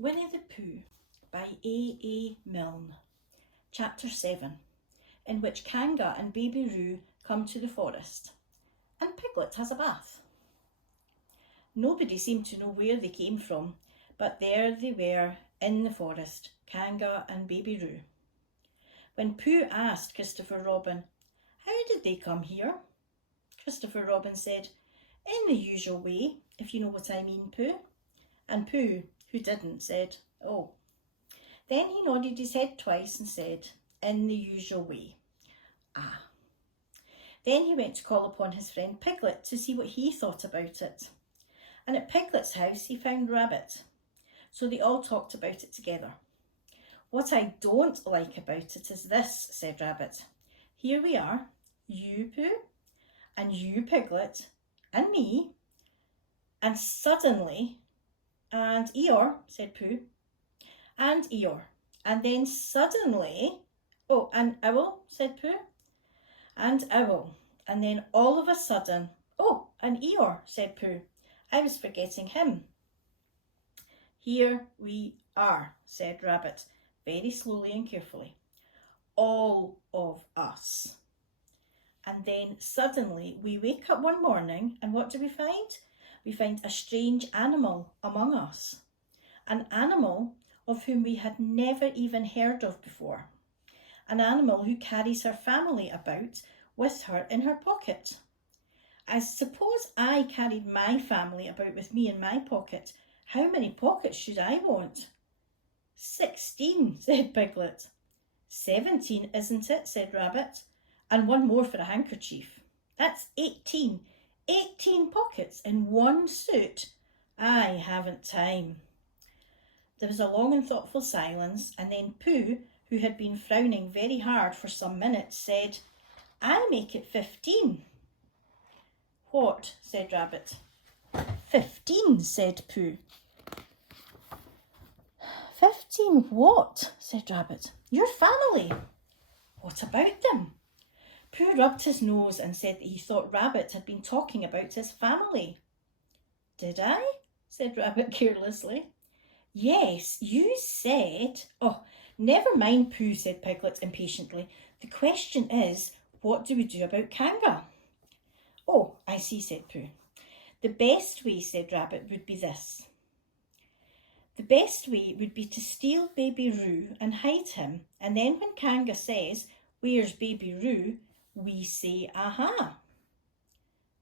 Winnie-the-Pooh by A A Milne, Chapter 7, in which Kanga and Baby Roo come to the forest, and Piglet has a bath. Nobody seemed to know where they came from, but there they were in the forest, Kanga and Baby Roo. When Pooh asked Christopher Robin, "How did they come here?" Christopher Robin said, "In the usual way, if you know what I mean, Pooh." And Pooh, who didn't, said, "Oh." Then he nodded his head twice and said, "In the usual way." Ah. Then he went to call upon his friend Piglet to see what he thought about it. And at Piglet's house he found Rabbit. So they all talked about it together. "What I don't like about it is this," said Rabbit. "Here we are, you, Pooh, and you, Piglet, and me, and suddenly, and Eeyore," said Pooh, "and Eeyore, and then suddenly, oh, and Owl," said Pooh, "and Owl, and then all of a sudden, oh, and Eeyore," said Pooh, "I was forgetting him." "Here we are," said Rabbit, very slowly and carefully. "All of us. And then suddenly we wake up one morning and what do we find? We find a strange animal among us. An animal of whom we had never even heard of before. An animal who carries her family about with her in her pocket. I suppose I carried my family about with me in my pocket. How many pockets should I want?" 16, said Piglet. 17, isn't it, said Rabbit, "and one more for a handkerchief. That's 18. 18 pockets in one suit. I haven't time." There was a long and thoughtful silence, and then Pooh, who had been frowning very hard for some minutes, said, "I make it 15. "What?" said Rabbit. 15, said Pooh. 15 what? Said Rabbit. "Your family." "What about them?" Pooh rubbed his nose and said that he thought Rabbit had been talking about his family. "Did I?" said Rabbit carelessly. "Yes, you said—" "Oh, never mind, Pooh," said Piglet impatiently. "The question is, what do we do about Kanga?" "Oh, I see," said Pooh. "The best way," said Rabbit, "would be this. The best way would be to steal Baby Roo and hide him, and then when Kanga says, 'Where's Baby Roo?' we say, 'Aha.'"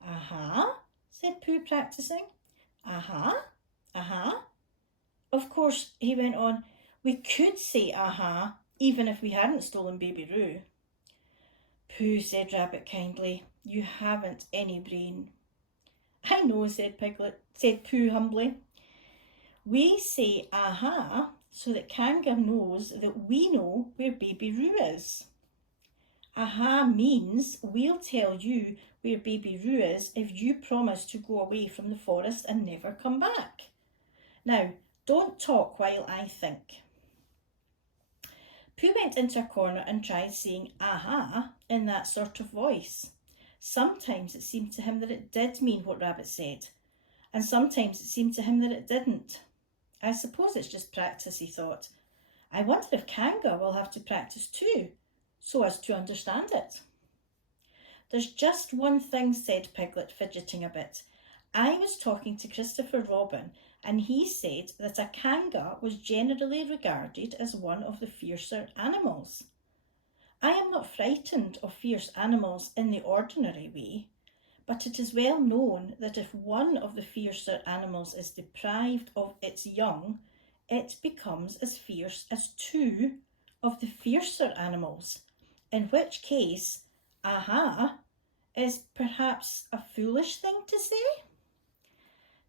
"Aha?" said Pooh, practising. "Aha, aha. Of course," he went on, "we could say aha even if we hadn't stolen Baby Roo." "Pooh," said Rabbit kindly, "you haven't any brain." "I know," said Pooh humbly. "We say aha so that Kanga knows that we know where Baby Roo is. Aha means we'll tell you where Baby Roo is if you promise to go away from the forest and never come back. Now, don't talk while I think." Pooh went into a corner and tried saying aha in that sort of voice. Sometimes it seemed to him that it did mean what Rabbit said, and sometimes it seemed to him that it didn't. "I suppose it's just practice," he thought. "I wonder if Kanga will have to practice too, so as to understand it." "There's just one thing," said Piglet, fidgeting a bit. "I was talking to Christopher Robin, and he said that a Kanga was generally regarded as one of the fiercer animals. I am not frightened of fierce animals in the ordinary way, but it is well known that if one of the fiercer animals is deprived of its young, it becomes as fierce as two of the fiercer animals, in which case, aha is perhaps a foolish thing to say."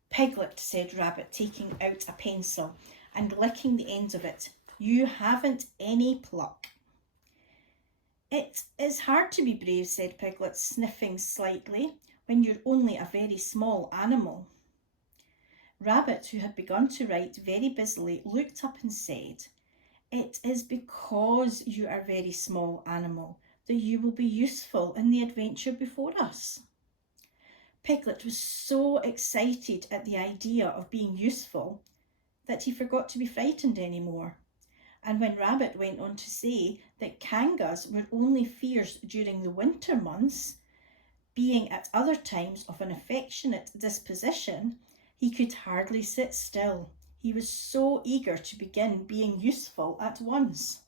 "Piglet," said Rabbit, taking out a pencil and licking the ends of it, "you haven't any pluck." "It is hard to be brave," said Piglet, sniffing slightly, "when you're only a very small animal." Rabbit, who had begun to write very busily, looked up and said, "It is because you are a very small animal that you will be useful in the adventure before us." Piglet was so excited at the idea of being useful that he forgot to be frightened anymore. And when Rabbit went on to say that kangas were only fierce during the winter months, being at other times of an affectionate disposition, he could hardly sit still. He was so eager to begin being useful at once.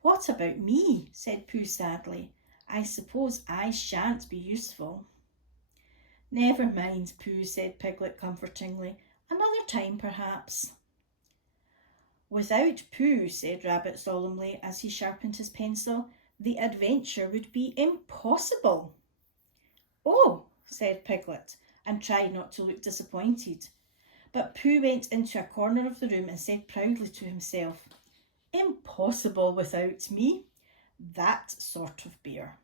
"What about me?" said Pooh sadly. "I suppose I shan't be useful." "Never mind, Pooh," said Piglet comfortingly. "Another time, perhaps." "Without Pooh," said Rabbit solemnly as he sharpened his pencil, "the adventure would be impossible." "Oh," said Piglet, and tried not to look disappointed. But Pooh went into a corner of the room and said proudly to himself, "Impossible without me. That sort of bear."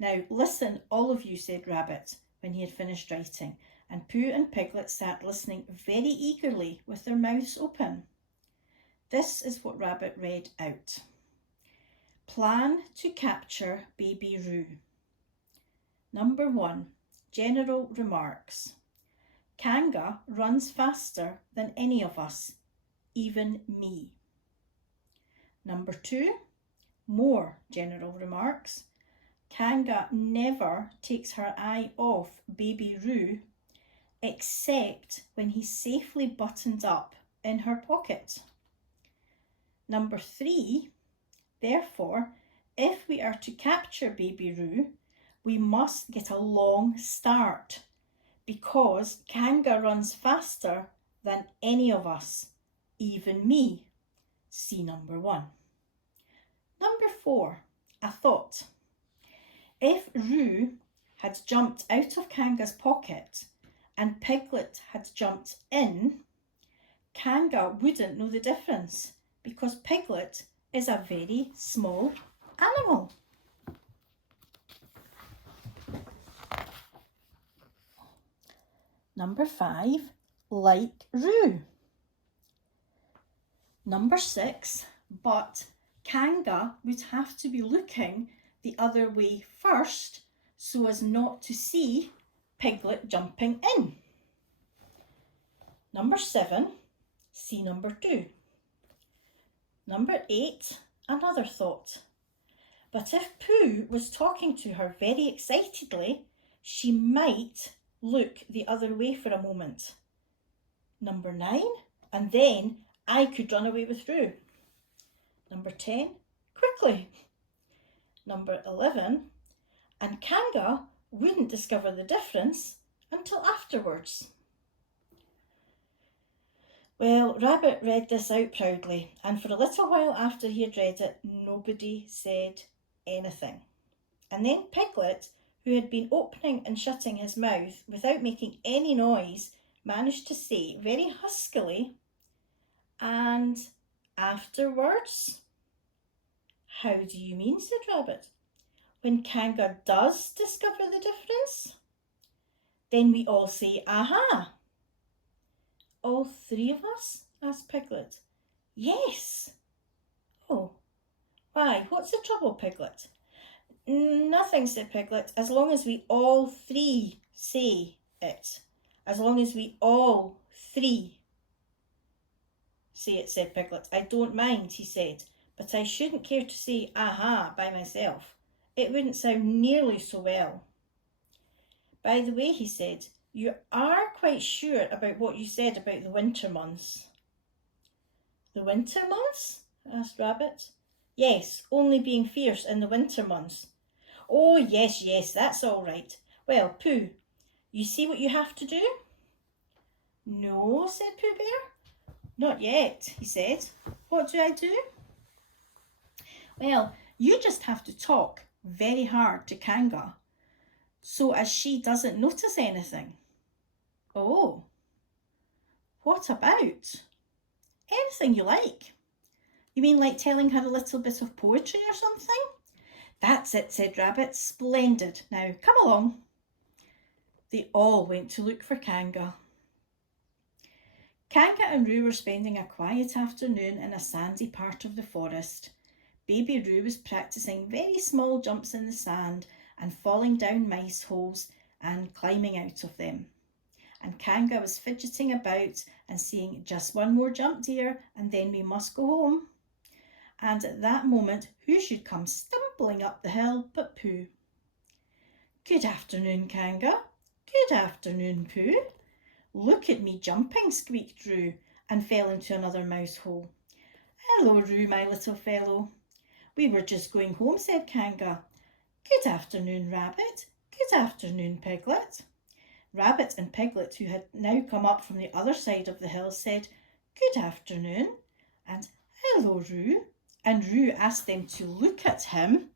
"Now listen, all of you," said Rabbit when he had finished writing, and Pooh and Piglet sat listening very eagerly with their mouths open. This is what Rabbit read out. Plan to capture Baby Roo. Number 1. General remarks. Kanga runs faster than any of us, even me. Number 2. More general remarks. Kanga never takes her eye off Baby Roo except when he's safely buttoned up in her pocket. Number 3. Therefore, if we are to capture Baby Roo, we must get a long start because Kanga runs faster than any of us, even me. See number 1. Number 4. A thought. If Roo had jumped out of Kanga's pocket and Piglet had jumped in, Kanga wouldn't know the difference because Piglet is a very small animal. Number 5, like Roo. Number 6, but Kanga would have to be looking the other way first so as not to see Piglet jumping in. Number 7, see number 2. Number 8, another thought. But if Pooh was talking to her very excitedly, she might look the other way for a moment. Number 9, and then I could run away with Roo. Number 10, quickly. Number 11, and Kanga wouldn't discover the difference until afterwards. Well, Rabbit read this out proudly, and for a little while after he had read it, nobody said anything. And then Piglet, who had been opening and shutting his mouth without making any noise, managed to say very huskily, "And afterwards?" "How do you mean?" said Rabbit. "When Kanga does discover the difference?" "Then we all say, 'Aha!'" "All 3 of us?" asked Piglet. "Yes." "Oh, why, what's the trouble, Piglet?" "Nothing," said Piglet, "as long as we all 3 say it. As long as we all 3 say it," said Piglet. "I don't mind," he said, "but I shouldn't care to say 'aha' by myself. It wouldn't sound nearly so well." "By the way," he said, "you are quite sure about what you said about the winter months?" "The winter months?" asked Rabbit. "Yes, only being fierce in the winter months." "Oh, yes, that's all right. Well, Pooh, you see what you have to do?" "No," said Pooh Bear. "Not yet," he said. "What do I do?" "Well, you just have to talk very hard to Kanga so as she doesn't notice anything." "Oh, what about?" "Anything you like." "You mean like telling her a little bit of poetry or something?" "That's it," said Rabbit. "Splendid. Now come along." They all went to look for Kanga. Kanga and Roo were spending a quiet afternoon in a sandy part of the forest. Baby Roo was practicing very small jumps in the sand and falling down mice holes and climbing out of them. and Kanga was fidgeting about and saying, "Just one more jump, dear, and then we must go home." And at that moment, who should come stumbling up the hill but Pooh. "Good afternoon, Kanga. Good afternoon, Pooh. Look at me jumping," squeaked Roo, and fell into another mouse hole. "Hello, Roo, my little fellow." "We were just going home," said Kanga. "Good afternoon, Rabbit. Good afternoon, Piglet." Rabbit and Piglet, who had now come up from the other side of the hill, said, "Good afternoon," and "Hello, Roo," and Roo asked them to look at him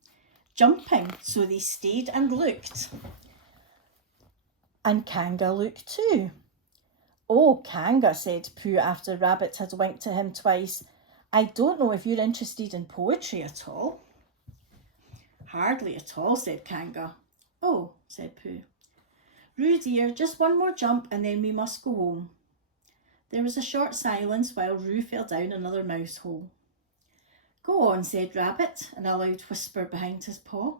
jumping, so they stayed and looked. And Kanga looked too. "Oh, Kanga," said Pooh after Rabbit had winked to him twice, "I don't know if you're interested in poetry at all." "Hardly at all," said Kanga. "Oh," said Pooh. "Roo dear, just one more jump and then we must go home." There was a short silence while Roo fell down another mouse hole. "Go on," said Rabbit in a loud whisper behind his paw.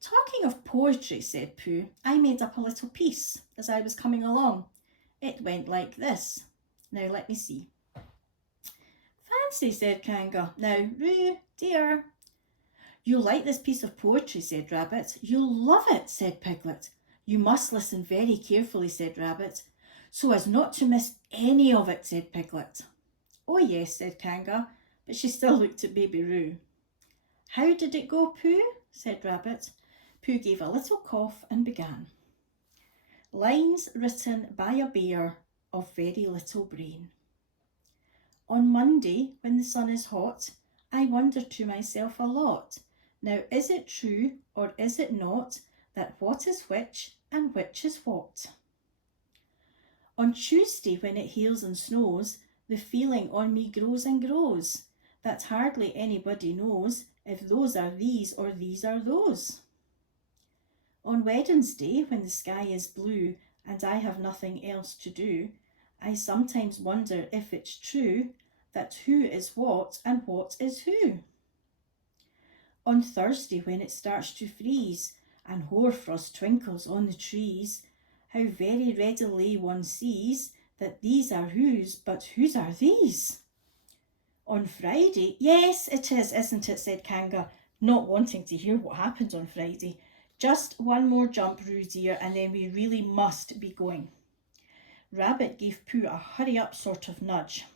"Talking of poetry," said Pooh, "I made up a little piece as I was coming along. It went like this. Now let me see." "Fancy," said Kanga. "Now, Roo dear." "You'll like this piece of poetry," said Rabbit. "You'll love it," said Piglet. "You must listen very carefully," said Rabbit. "So as not to miss any of it," said Piglet. "Oh yes," said Kanga, but she still looked at Baby Roo. "How did it go, Pooh?" said Rabbit. Pooh gave a little cough and began. "Lines written by a bear of very little brain. On Monday, when the sun is hot, I wonder to myself a lot. Now is it true or is it not that what is which and which is what? On Tuesday, when it hails and snows, the feeling on me grows and grows, that hardly anybody knows if those are these or these are those. On Wednesday, when the sky is blue and I have nothing else to do, I sometimes wonder if it's true that who is what and what is who. On Thursday, when it starts to freeze and hoarfrost twinkles on the trees, how very readily one sees that these are whose, but whose are these? On Friday, yes, it is, isn't it, said Kanga, not wanting to hear what happened on Friday. Just one more jump, Roo dear, and then we really must be going. Rabbit gave Pooh a hurry-up sort of nudge.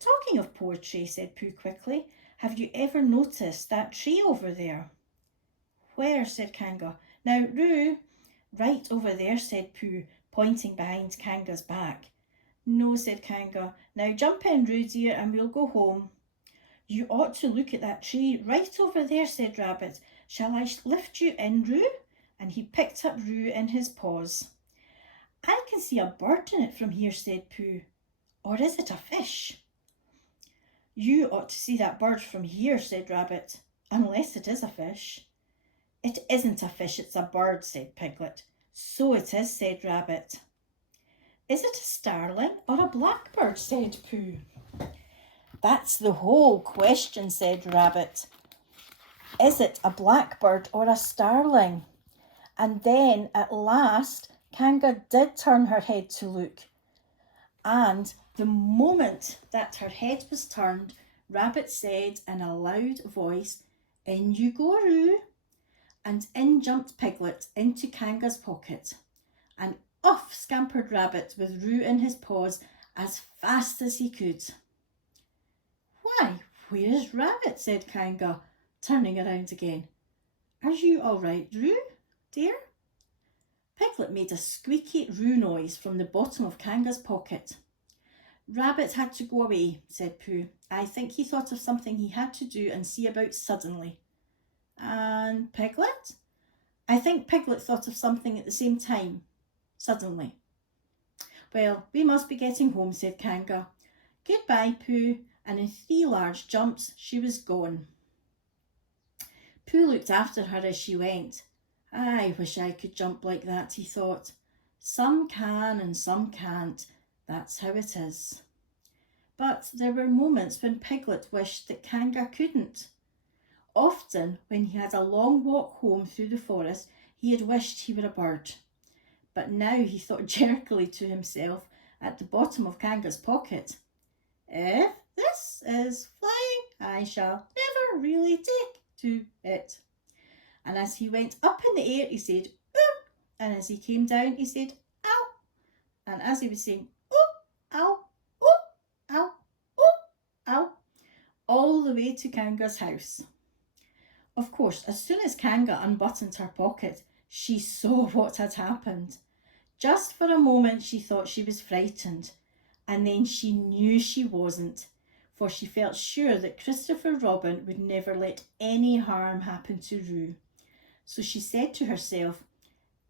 Talking of poetry, said Pooh quickly, have you ever noticed that tree over there? Where? Said Kanga. Now, Roo. Right over there, said Pooh, pointing behind Kanga's back. No, said Kanga. Now jump in, Roo dear, and we'll go home. You ought to look at that tree right over there, said Rabbit. Shall I lift you in, Roo? And he picked up Roo in his paws. I can see a bird in it from here, said Pooh. Or is it a fish? You ought to see that bird from here, said Rabbit, unless it is a fish. It isn't a fish, it's a bird, said Piglet. So it is, said Rabbit. Is it a starling or a blackbird, said Pooh. That's the whole question, said Rabbit. Is it a blackbird or a starling? And then, at last, Kanga did turn her head to look. And the moment that her head was turned, Rabbit said in a loud voice, In you go, Roo. And in jumped Piglet into Kanga's pocket. And off scampered Rabbit with Roo in his paws as fast as he could. Why, where is Rabbit? Said Kanga, turning around again. Are you all right, Roo, dear? Piglet made a squeaky Roo noise from the bottom of Kanga's pocket. Rabbit had to go away, said Pooh. I think he thought of something he had to do and see about suddenly. And Piglet? I think Piglet thought of something at the same time, suddenly. Well, we must be getting home, said Kanga. Goodbye, Pooh, and in 3 large jumps she was gone. Pooh looked after her as she went. I wish I could jump like that, he thought. Some can and some can't. That's how it is. But there were moments when Piglet wished that Kanga couldn't. Often, when he had a long walk home through the forest, he had wished he were a bird. but now he thought jerkily to himself at the bottom of Kanga's pocket. If this is flying, I shall never really take to it. And as he went up in the air, he said, ooh, and as he came down, he said, ow. And as he was saying, ooh, ow, ooh, ow, ooh, ow, all the way to Kanga's house. Of course, as soon as Kanga unbuttoned her pocket, she saw what had happened. Just for a moment she thought she was frightened, and then she knew she wasn't, for she felt sure that Christopher Robin would never let any harm happen to Roo. So she said to herself,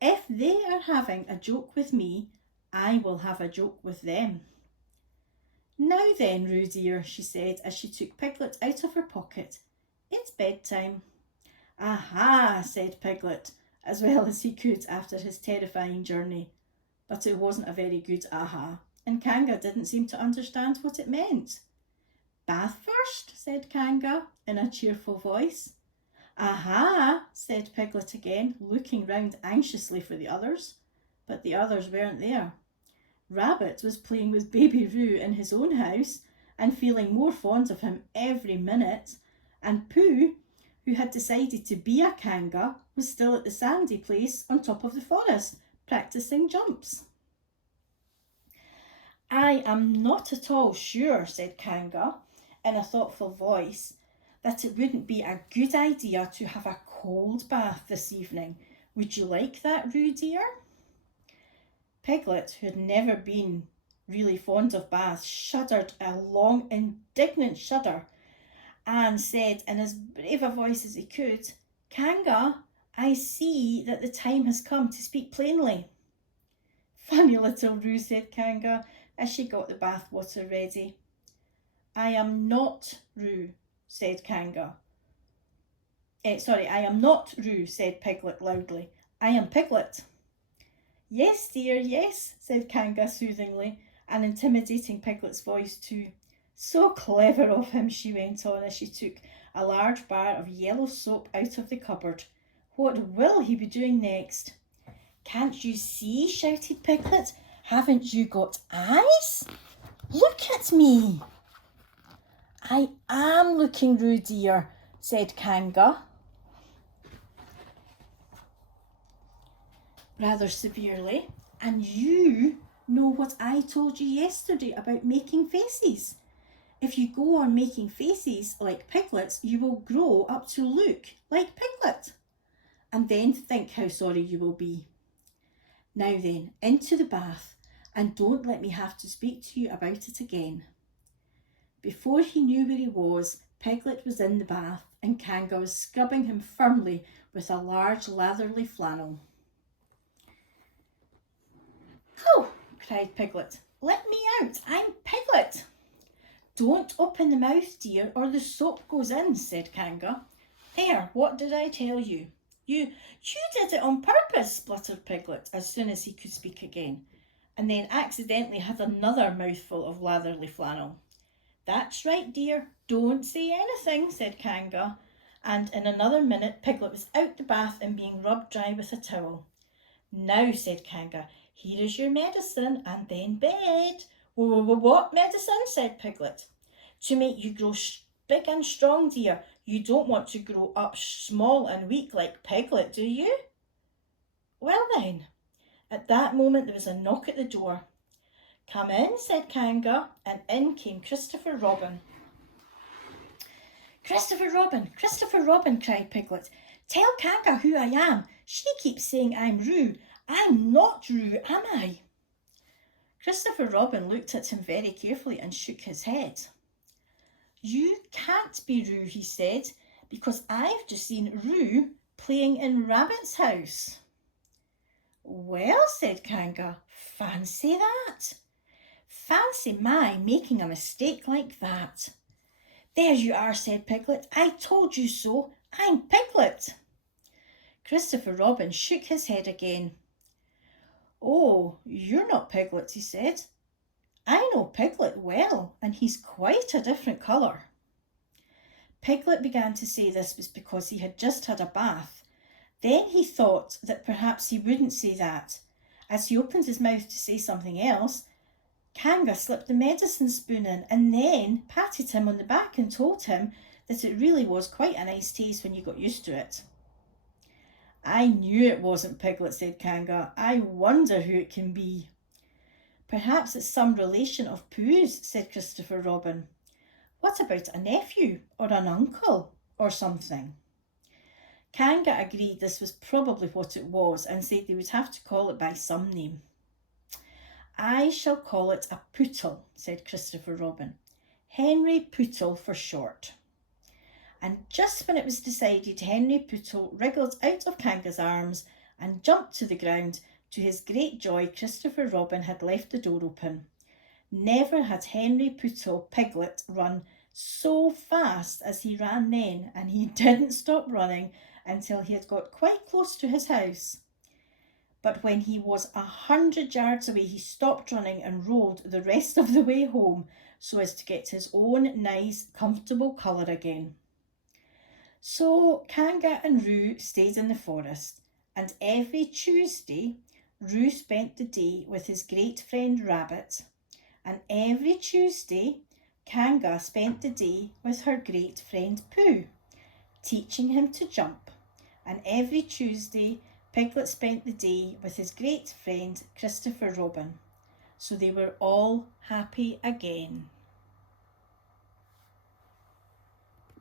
if they are having a joke with me, I will have a joke with them. Now then, Roo dear, she said as she took Piglet out of her pocket, it's bedtime. Aha, said Piglet, as well as he could after his terrifying journey. But it wasn't a very good aha, and Kanga didn't seem to understand what it meant. Bath first, said Kanga in a cheerful voice. Aha, said Piglet again, looking round anxiously for the others. But the others weren't there. Rabbit was playing with baby Roo in his own house and feeling more fond of him every minute, and Pooh, who had decided to be a Kanga, was still at the sandy place on top of the forest, practising jumps. I am not at all sure, said Kanga in a thoughtful voice, that it wouldn't be a good idea to have a cold bath this evening. Would you like that, Roo dear? Piglet, who had never been really fond of baths, shuddered a long, indignant shudder and said in as brave a voice as he could, Kanga, I see that the time has come to speak plainly. Funny little Roo, said Kanga as she got the bath water ready. I am not Roo, said Kanga. I am not Roo, said Piglet loudly. I am Piglet. Yes, dear, yes, said Kanga soothingly, and intimidating Piglet's voice too. So clever of him, she went on as she took a large bar of yellow soap out of the cupboard. What will he be doing next? Can't you see? Shouted Piglet. Haven't you got eyes? Look at me. I am looking, Roo dear, said Kanga, rather severely. And you know what I told you yesterday about making faces. If you go on making faces like Piglet's, you will grow up to look like Piglet. And then think how sorry you will be. Now then, into the bath, and don't let me have to speak to you about it again. Before he knew where he was, Piglet was in the bath, and Kanga was scrubbing him firmly with a large latherly flannel. Oh, cried Piglet, let me out, I'm Piglet. Don't open the mouth, dear, or the soap goes in, said Kanga. There, what did I tell you? You did it on purpose, spluttered Piglet as soon as he could speak again, and then accidentally had another mouthful of latherly flannel. That's right, dear, don't say anything, said Kanga, and in another minute Piglet was out the bath and being rubbed dry with a towel. Now, said Kanga, here is your medicine, and then bed. What medicine? Said Piglet. To make you grow big and strong, dear. You don't want to grow up small and weak like Piglet, do you? Well then. At that moment there was a knock at the door. Come in, said Kanga, and in came Christopher Robin. Christopher Robin, Christopher Robin, cried Piglet. Tell Kanga who I am. She keeps saying I'm Roo. I'm not Roo, am I? Christopher Robin looked at him very carefully and shook his head. You can't be Roo, he said, because I've just seen Roo playing in Rabbit's house. Well, said Kanga, fancy that. Fancy my making a mistake like that. There you are, said Piglet. I told you so. I'm Piglet. Christopher Robin shook his head again. Oh, you're not Piglet, he said. I know Piglet well, and he's quite a different colour. Piglet began to say this was because he had just had a bath. Then he thought that perhaps he wouldn't say that, As he opened his mouth to say something else, Kanga slipped the medicine spoon in and then patted him on the back and told him that it really was quite a nice taste when you got used to it. I knew it wasn't Piglet, said Kanga. I wonder who it can be. Perhaps it's some relation of Pooh's, said Christopher Robin. What about a nephew or an uncle or something? Kanga agreed this was probably what it was and said they would have to call it by some name. I shall call it a Pootle, said Christopher Robin. Henry Pootle for short. And just when it was decided, Henry Pootle wriggled out of Kanga's arms and jumped to the ground. To his great joy, Christopher Robin had left the door open. Never had Henry Pootle Piglet run so fast as he ran then, and he didn't stop running until he had got quite close to his house. But when he was 100 yards away, he stopped running and rolled the rest of the way home so as to get his own nice, comfortable colour again. So Kanga and Roo stayed in the forest, and every Tuesday Roo spent the day with his great friend Rabbit, and every Tuesday Kanga spent the day with her great friend Pooh, teaching him to jump, and every Tuesday Piglet spent the day with his great friend Christopher Robin. So they were all happy again.